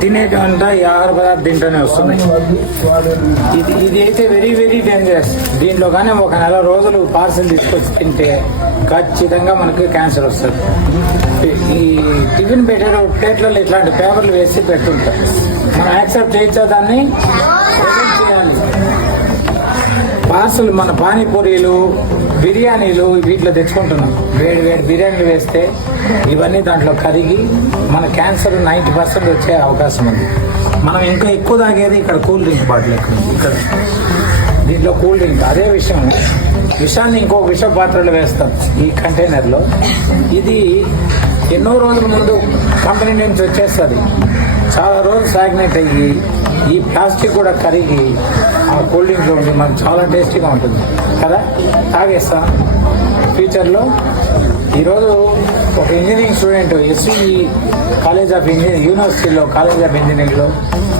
తినేటంతా ఈ ఆహార పదార్థం తింటూనే వస్తున్నాయి. ఇది అయితే వెరీ వెరీ డేంజరస్. దీంట్లో కానీ ఒక నెల రోజులు పార్సల్ తీసుకొచ్చి తింటే ఖచ్చితంగా మనకి క్యాన్సర్ వస్తుంది. ఈ టిఫిన్ పెట్టే ప్లేట్లలో ఇట్లాంటి పేపర్లు వేసి పెట్టుంటారు. మనం యాక్సెప్ట్ చేయొచ్చా దాన్ని? చేయాలి. పార్సల్ మన పానీపూరీలు, బిర్యానీలు వీటిలో తెచ్చుకుంటున్నాం. వేడి వేడి బిర్యానీలు వేస్తే ఇవన్నీ దాంట్లో కరిగి మన క్యాన్సర్ 90% వచ్చే అవకాశం ఉంది. మనం ఇంకా ఎక్కువ తాగేది ఇక్కడ కూల్ డ్రింక్ బాటిల్ ఇక్కడ దీంట్లో కూల్ డ్రింక్. అదే విషాన్ని ఇంకొక విష పాత్రలో వేస్తాం ఈ కంటైనర్లో. ఇది ఎన్నో రోజుల ముందు కంపెనీ నుంచి వచ్చేస్తుంది. చాలా రోజులు స్టాగ్నేట్ అయ్యి ఈ ప్లాస్టిక్ కూడా కరిగి ఆ కూల్ డ్రింక్లో ఉండి మనకు చాలా టేస్టీగా ఉంటుంది కదా, తాగేస్తాం ఫ్యూచర్లో. ఈరోజు ఒక engineering student SV college of engineering యూనివర్సిటీలో కాలేజ్ ఆఫ్ ఇంజనీరింగ్లో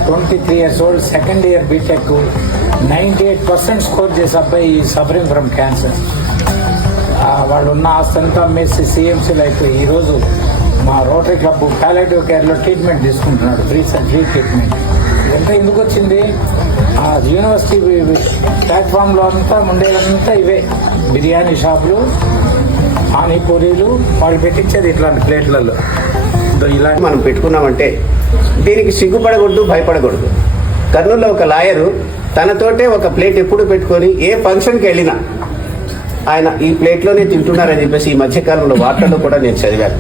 23 years old, second year BTech, 98% score చేసే అబ్బాయి సఫరింగ్ ఫ్రమ్ క్యాన్సర్. వాళ్ళు ఉన్న ఆస్తంతా అమ్మేసి సిఎంసీలో అయిపోయి ఈరోజు మా రోటరీ క్లబ్ పాలియేటివ్ కేర్లో ట్రీట్మెంట్ తీసుకుంటున్నాడు, ఫ్రీ సర్జరీ ట్రీట్మెంట్. ఎంత ఎందుకు వచ్చింది? ఆ యూనివర్సిటీ ప్లాట్ఫామ్లో అంతా ఉండేదంతా ఇవే బిర్యానీ షాపులు, పానీపూరీలు, వాళ్ళు పెట్టించేది ఇట్లాంటి ప్లేట్లలో. ఇలా మనం పెట్టుకున్నామంటే దీనికి సిగ్గుపడకూడదు, భయపడకూడదు. కర్నూలులో ఒక లాయరు తనతోటే ఒక ప్లేట్ ఎప్పుడు పెట్టుకొని ఏ ఫంక్షన్కి వెళ్ళినా ఆయన ఈ ప్లేట్లోనే తింటున్నారని చెప్పేసి ఈ మధ్యకాలంలో వార్తల్లో కూడా నేను చదివాను.